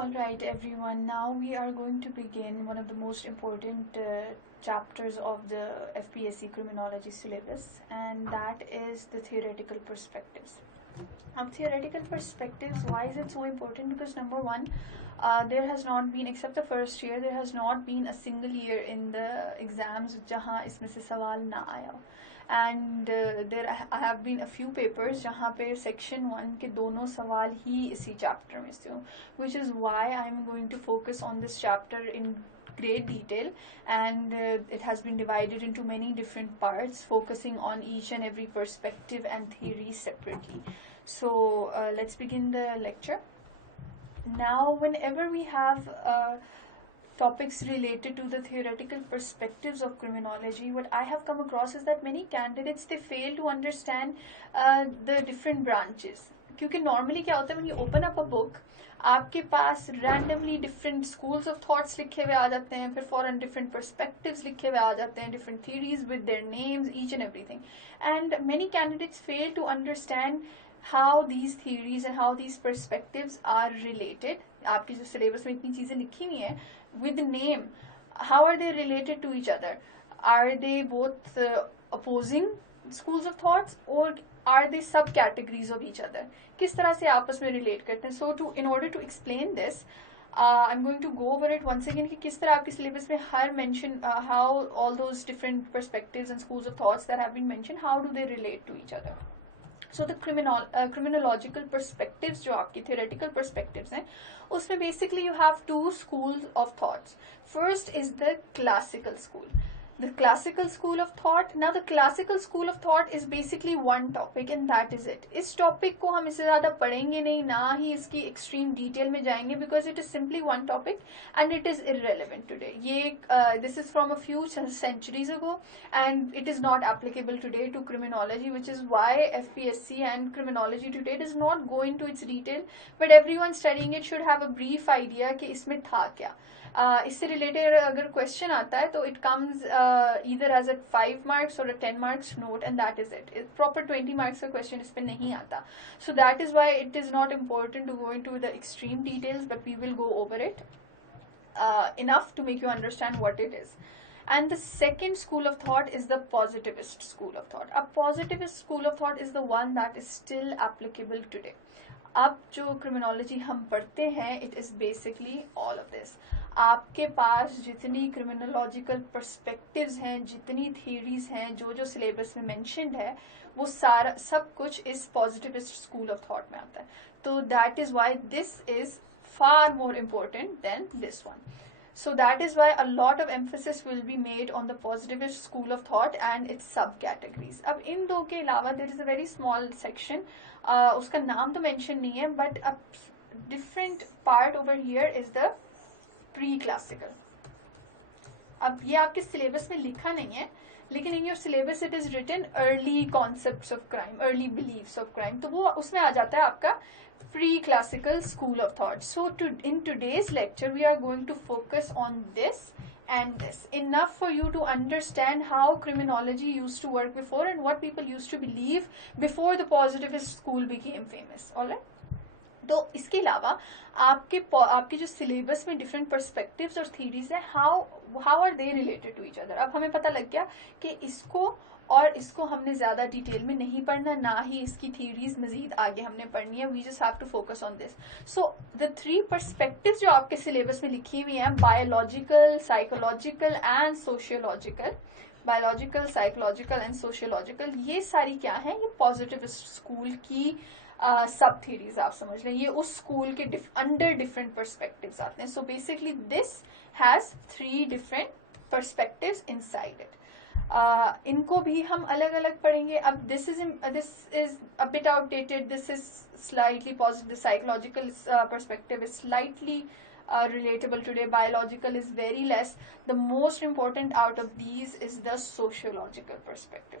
Alright everyone, now we are going to begin one of the most important chapters of the FPSC criminology syllabus, and that is the theoretical perspectives. Theoretical perspectives, why is it so important? Because number one, there has not been, except the first year, there has not been a single year in the exams जहाँ इसमें से सवाल ना आया. And there have been a few papers जहाँ पे section 1 के दोनों सवाल ही इसी chapter में से हो, which is why I'm going to focus on this chapter in great detail, and it has been divided into many different parts, focusing on each and every perspective and theory separately. So let's begin the lecture. Now, whenever we have topics related to the theoretical perspectives of criminology, what I have come across is that many candidates, they fail to understand the different branches. क्योंकि normally क्या होता है, when you open up a book, आपके पास randomly different schools of thoughts लिखे हुए आ जाते हैं, फिर foreign different perspectives लिखे हुए आ जाते हैं, different theories with their names, each and everything. And many candidates fail to understand how these theories and how these perspectives are related. आपकी जो syllabus में इतनी चीज़ें लिखी हुई हैं, with the name, how are they related to each other? Are they both opposing schools of thoughts, or are they subcategories of each other? किस तरह से आपस में relate करते हैं? So in order to explain this, I'm going to go over it once again कि किस तरह आपके syllabus में हर mention how all those different perspectives and schools of thoughts that have been mentioned, how do they relate to each other? So the criminological perspectives जो आपकी theoretical perspectives हैं, उसमें basically you have two schools of thoughts. First is the classical school. The classical school of thought. Now the classical school of thought is basically one topic and that is it. इस topic को हम इससे ज़्यादा पढ़ेंगे नहीं, ना ही इसकी extreme detail में जाएंगे, because it is simply one topic and it is irrelevant today. ये this is from a few centuries ago and it is not applicable today to criminology, which is why FPSC and criminology today does not go into its detail, but everyone studying it should have a brief idea कि इसमें था क्या. इससे related अगर question आता है तो it comes either as a 5 marks or a 10 marks note and that is it. Proper 20 marks का क्वेश्चन इस पे नहीं आता. So that is why it is not important to go into the extreme details, but we will go over it enough to make you understand what it is. And the second school of thought is the positivist school of thought. A positivist school of thought is the one that is still applicable today. अब जो criminology हम पढ़ते हैं, it is basically all of this. आपके पास जितनी क्रिमिनोलॉजिकल perspectives हैं, जितनी theories हैं, जो जो सिलेबस में मेंशन्ड है, वो सारा सब कुछ इस पॉजिटिविस्ट स्कूल ऑफ थॉट में आता है. तो that is why this is far more important than this one. So that is why a lot of emphasis will be made on the positivist school of thought and its subcategories. अब इन दो के अलावा there is a very small section, उसका नाम तो mention नहीं है, but a different part over here is the pre-classical. अब ये आपके syllabus में लिखा नहीं है, लेकिन in your syllabus it is written early concepts of crime, early beliefs of crime. तो वो उसमें आ जाता है आपका pre-classical school of thought. So in today's lecture we are going to focus on this and this, enough for you to understand how criminology used to work before and what people used to believe before the positivist school became famous. Alright? तो इसके अलावा आपके जो syllabus में different perspectives और theories है, how are they related to each other. अब हमें पता लग गया कि इसको और इसको हमने ज़्यादा डिटेल में नहीं पढ़ना, ना ही इसकी थीरीज मजीद आगे हमने पढ़नी है. We just have to focus on this. So the 3 perspectives जो आपके सिलेबस में लिखी हुई हैं, biological, psychological and sociological, biological, psychological and sociological, ये सारी क्या है, ये पॉजिटिविस्ट स्कूल की सब थीरीज आप समझ लें. ये उस स्कूल के अंडर डिफरेंट पर्सपेक्टिव्स आते हैं. So basically this has 3 different perspectives inside it. इनको भी हम अलग अलग पढ़ेंगे. अब this is a bit outdated, this is slightly positive. Psychological perspective is slightly relatable today. Biological is very less. The most important out of these is the sociological perspective.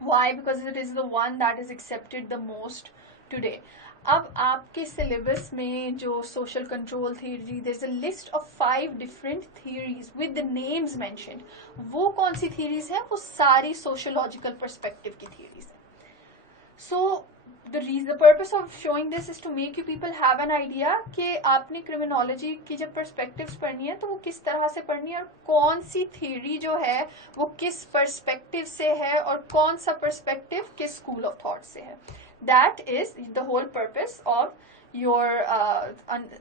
Why? Because it is the one that is accepted the most today. अब आपके syllabus में जो social control theory, there is a list of 5 different theories with the names mentioned. वो कौन सी theories हैं? वो सारी sociological perspective की थियरीज हैं. सो the purpose of showing this is to make you people have an idea कि आपने criminology की जब perspectives पढ़नी है तो वो किस तरह से पढ़नी है और कौन सी theory जो है वो किस perspective से है और कौन सा perspective किस school of thought से है. That is the whole purpose of your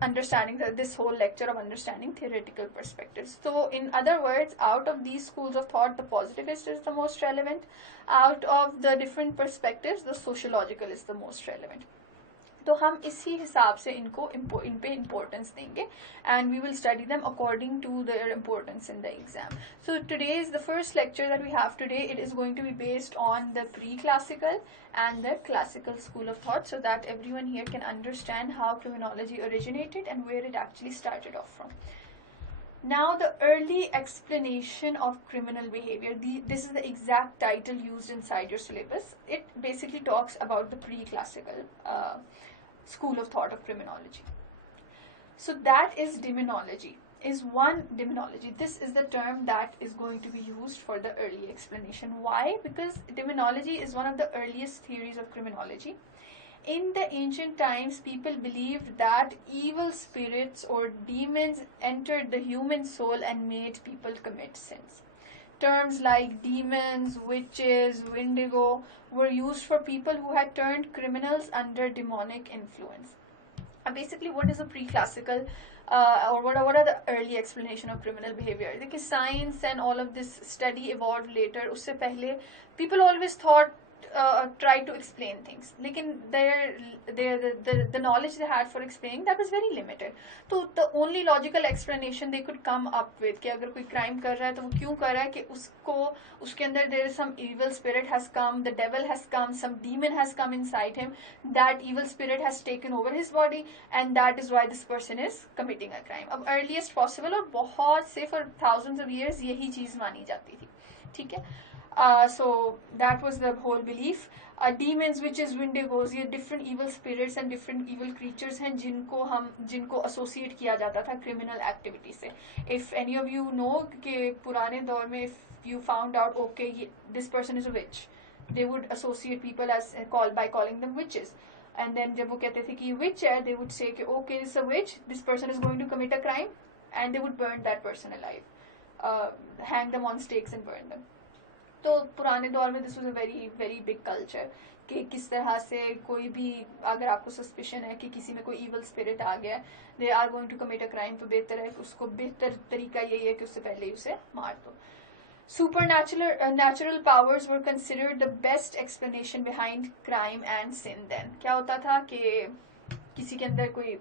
understanding this whole lecture of understanding theoretical perspectives. So in other words, out of these schools of thought, the positivist is the most relevant. Out of the different perspectives, the sociological is the most relevant. तो हम इसी हिसाब से इनको इन पे importance देंगे and we will study them according to their importance in the exam. So today is the first lecture that we have today. It is going to be based on the pre-classical and the classical school of thought so that everyone here can understand how criminology originated and where it actually started off from. Now, the early explanation of criminal behavior. This is the exact title used inside your syllabus. It basically talks about the pre-classical school of thought of criminology. So that is demonology. Demonology. This is the term that is going to be used for the early explanation. Why? Because demonology is one of the earliest theories of criminology. In the ancient times, people believed that evil spirits or demons entered the human soul and made people commit sins. Terms like demons, witches, wendigo were used for people who had turned criminals under demonic influence. And basically, what is a pre-classical or what are the early explanation of criminal behavior? Because science and all of this study evolved later. Usse pehle, people always thought try to explain things. लेकिन the knowledge they had for explaining that was very limited. तो the only logical explanation they could come up with कि अगर कोई crime कर रहा है तो वो क्यों कर रहा है कि उसके अंदर there is some evil spirit has come, the devil has come, some demon has come inside him, that evil spirit has taken over his body and that is why this person is committing a crime. अब earliest possible और बहुत से for thousands of years यही चीज़ मानी जाती थी. ठीक है. So that was the whole belief. Demons, witches, wendigos, ये different evil spirits and different evil creatures हैं जिनको associate किया जाता था criminal activity से. If any of you know कि पुराने दौर में if you found out okay this person is a witch, they would associate people as by calling them witches. And then जब वो कहते थे कि witch है, they would say कि okay this is a witch, this person is going to commit a crime, and they would burn that person alive, hang them on stakes and burn them. तो पुराने दौर में this was a very very big culture कि किस तरह से कोई भी अगर आपको सस्पिशन है कि किसी में कोई इवल स्पिरिट आ गया they are going to commit a crime तो बेहतर है कि उसको बेहतर तरीका यही है कि उससे पहले ही उसे मार दो. Supernatural powers were considered the best explanation behind crime and sin then. क्या होता था कि किसी के अंदर कोई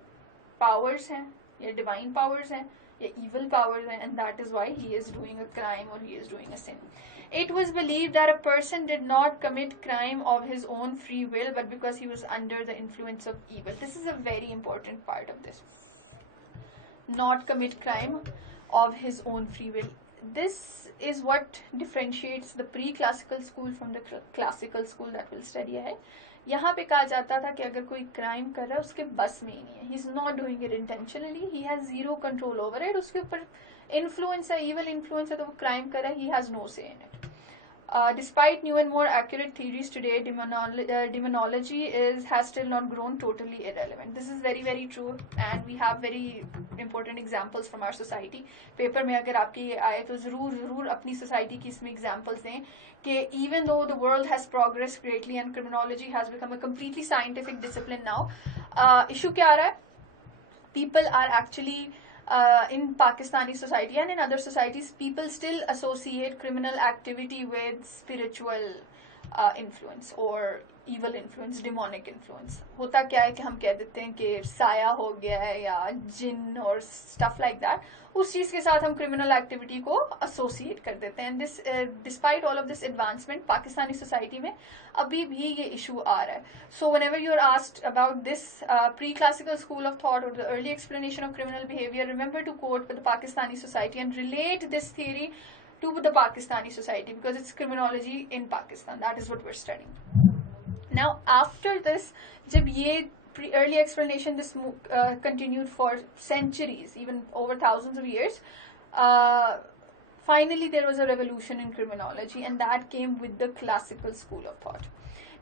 powers हैं या divine powers हैं या evil powers हैं and that is why he is doing a crime or he is doing a sin. It was believed that a person did not commit crime of his own free will but because he was under the influence of evil. This is a very important part of this. Not commit crime of his own free will. This is what differentiates the pre-classical school from the classical school that we'll study ahead. यहाँ पे कहा जाता था कि अगर कोई crime कर रहा है उसके बस में ही नहीं है, he is not doing it intentionally, he has zero control over it, उसके ऊपर influence है, evil influence है तो वो crime कर रहा है, he has no say in it. Despite new and more accurate theories today, demonology has still not grown totally irrelevant. This is very very true and we have very important examples from our society. Paper में अगर आपके ये आए तो ज़रूर अपनी society की इसमें examples दें कि even though the world has progressed greatly and criminology has become a completely scientific discipline now, issue क्या आ रहा है? People are actually in Pakistani society and in other societies, people still associate criminal activity with spiritual influence or evil influence, demonic influence. होता क्या है कि हम कह देते हैं कि साया हो गया है या जिन और stuff like that. उस चीज़ के साथ हम criminal activity को associate कर देते हैं. This, despite all of this advancement, Pakistani society में अभी भी ये issue आ रहा है. So whenever you are asked about this pre-classical school of thought or the early explanation of criminal behavior, remember to quote the Pakistani society and relate this theory to the Pakistani society because it's criminology in Pakistan. That is what we're studying. Now, after this, जब ये early explanation this continued for centuries, even over thousands of years, finally there was a revolution in criminology and that came with the classical school of thought.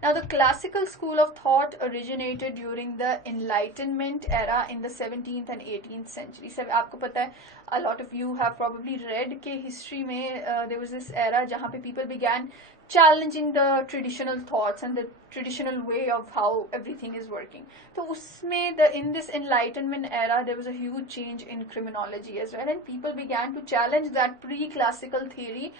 Now, the classical school of thought originated during the Enlightenment era in the 17th and 18th century. So, आपको पता है, a lot of you have probably read कि history में there was this era जहाँ पे people began challenging the traditional thoughts and the traditional way of how everything is working. तो उसमें in this Enlightenment era there was a huge change in criminology as well, and people began to challenge that pre-classical theory,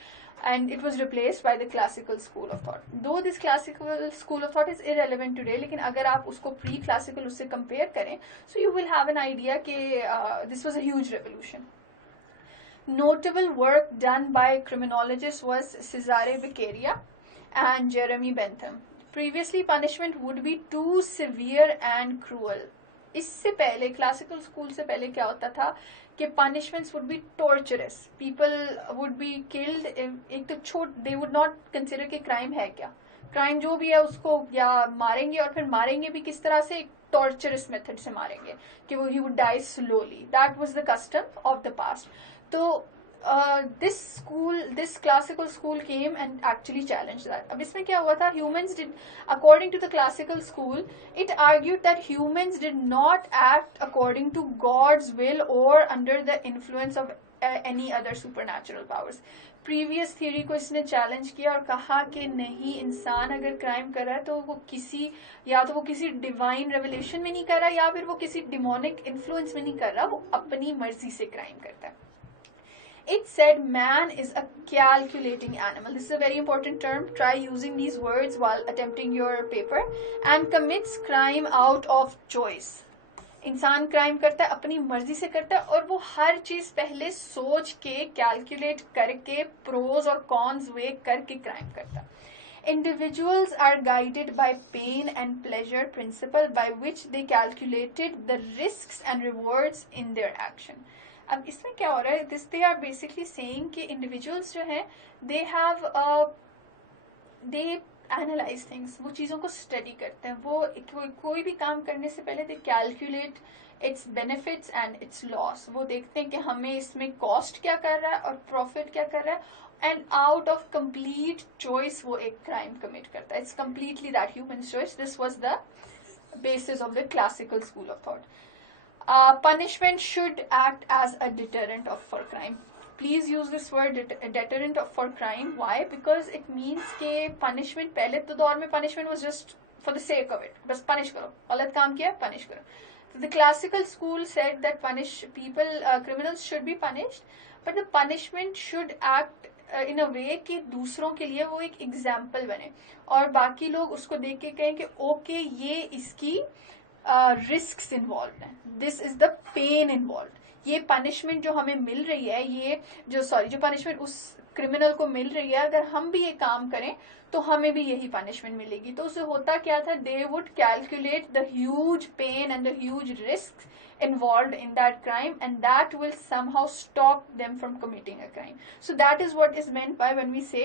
and it was replaced by the classical school of thought. Though this classical school of thought is irrelevant today, लेकिन अगर आप उसको pre-classical उससे compare करें, so you will have an idea कि this was a huge revolution. Notable work done by criminologists was Cesare Beccaria and Jeremy Bentham. Previously, punishment would be too severe and cruel. इससे पहले classical school से पहले क्या होता था कि punishments would be torturous. People would be killed. एक तो they would not consider कि crime है क्या. Crime जो भी है उसको या मारेंगे, और फिर मारेंगे भी किस तरह से, torturous method से मारेंगे कि वो he would die slowly. That was the custom of the past. तो this classical school came and actually challenged that. अब इसमें क्या हुआ था, humans did, according to the classical school, it argued that humans did not act according to God's will or under the influence of any other supernatural powers. Previous theory को इसने challenge किया और कहा कि नहीं, इंसान अगर क्राइम कर रहा है तो वो किसी डिवाइन रेवलेशन में नहीं कर रहा, या फिर वो किसी डिमोनिक इन्फ्लुएंस में नहीं कर रहा, वो अपनी मर्जी से क्राइम करता है. It said man is a calculating animal. This is a very important term. Try using these words while attempting your paper. And commits crime out of choice. इंसान क्राइम करता है, अपनी मर्जी से करता है, और वो हर चीज पहले सोच के कैलकुलेट करके प्रोज और कॉन्स वे करके क्राइम करता है. Individuals are guided by pain and pleasure principle by which they calculated the risks and rewards in their action. अब इसमें क्या हो रहा है, this they are basically saying कि इंडिविजुअल्स जो हैं दे एनालाइज थिंग्स, वो चीज़ों को स्टडी करते हैं, वो कोई भी काम करने से पहले दे calculate its benefits and it's loss. वो देखते हैं कि हमें इसमें कॉस्ट क्या कर रहा है और प्रॉफिट क्या कर रहा है, and out of complete choice वो एक क्राइम कमिट करता है. It's completely that human choice. This was the basis of the classical school of thought. Punishment should act as a deterrent for crime. Please use this word deterrent for crime. Why? Because it means कि punishment, पहले तो दौर में punishment was just for the sake of it. बस punish करो, गलत काम किया punish करो. So the classical school said that criminals should be punished, but the punishment should act in a way कि दूसरों के लिए वो एक example बने, और बाकी लोग उसको देख के कहें कि ओके ये इसकी रिस्क्स इन्वॉल्व हैं, this is the pain involve. ये पनिशमेंट जो हमें मिल रही है, ये जो पनिशमेंट उस क्रिमिनल को मिल रही है, अगर हम भी ये काम करें तो हमें भी यही पनिशमेंट मिलेगी. तो उससे होता क्या था, they would calculate the huge pain and the huge risk involved in that crime, and that will somehow stop them from committing a crime. So that is what is meant by when we say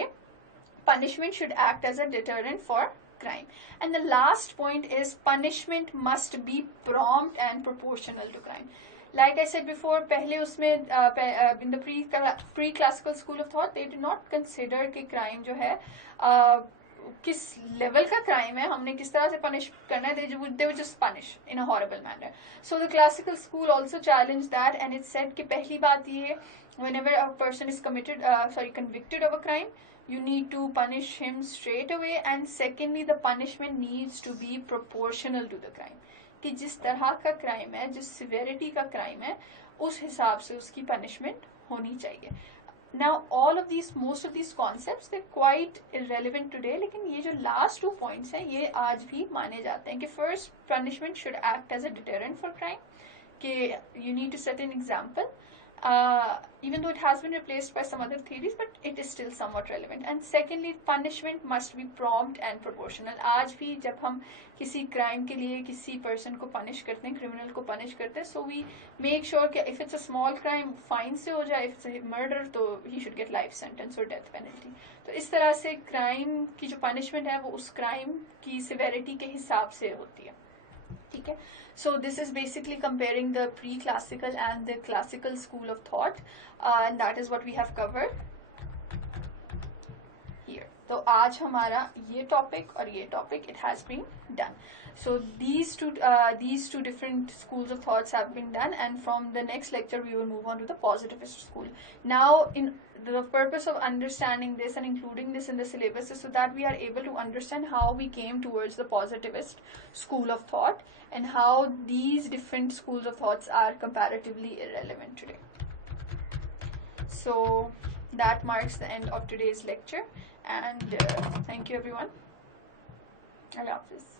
punishment should act as a deterrent for crime. And the last point is punishment must be prompt and proportional to crime. Like I said before, पहले उसमें in the pre-classical school of thought, they did not consider कि crime जो है किस level का crime है, हमने किस तरह से पनिश करना है. they would just punish in a horrible manner. So the classical school also challenged that, and it said कि पहली बात ये, whenever a person is convicted of a crime, you need to punish him straight away, and secondly the punishment needs to be proportional to the crime. कि जिस तरह का crime है, जिस सिवेरिटी का क्राइम है, उस हिसाब से उसकी पनिशमेंट होनी चाहिए. Now most of these concepts they're quite irrelevant today, लेकिन ये जो last 2 points हैं ये आज भी माने जाते हैं कि first, punishment should act as a deterrent for crime, कि you need to set an example, even though it has been replaced by some other theories, but it is still somewhat relevant. And secondly, punishment must be prompt and proportional. आज भी जब हम किसी crime के लिए किसी person को punish करते हैं, criminal को punish करते हैं, so we make sure कि if it's a small crime fine से हो जाए, if it's a murder तो he should get life sentence or death penalty. तो इस तरह से crime की जो punishment है वो उस crime की severity के हिसाब से होती है. ठीक है. So this is basically comparing the pre-classical and the classical school of thought, and that is what we have covered here. तो आज हमारा ये टॉपिक और ये topic it has been done. So these two different schools of thoughts have been done, and from the next lecture we will move on to the positivist school. Now, in the purpose of understanding this and including this in the syllabus is so that we are able to understand how we came towards the positivist school of thought and how these different schools of thoughts are comparatively irrelevant today. So that marks the end of today's lecture, and thank you everyone. Allah Hafiz.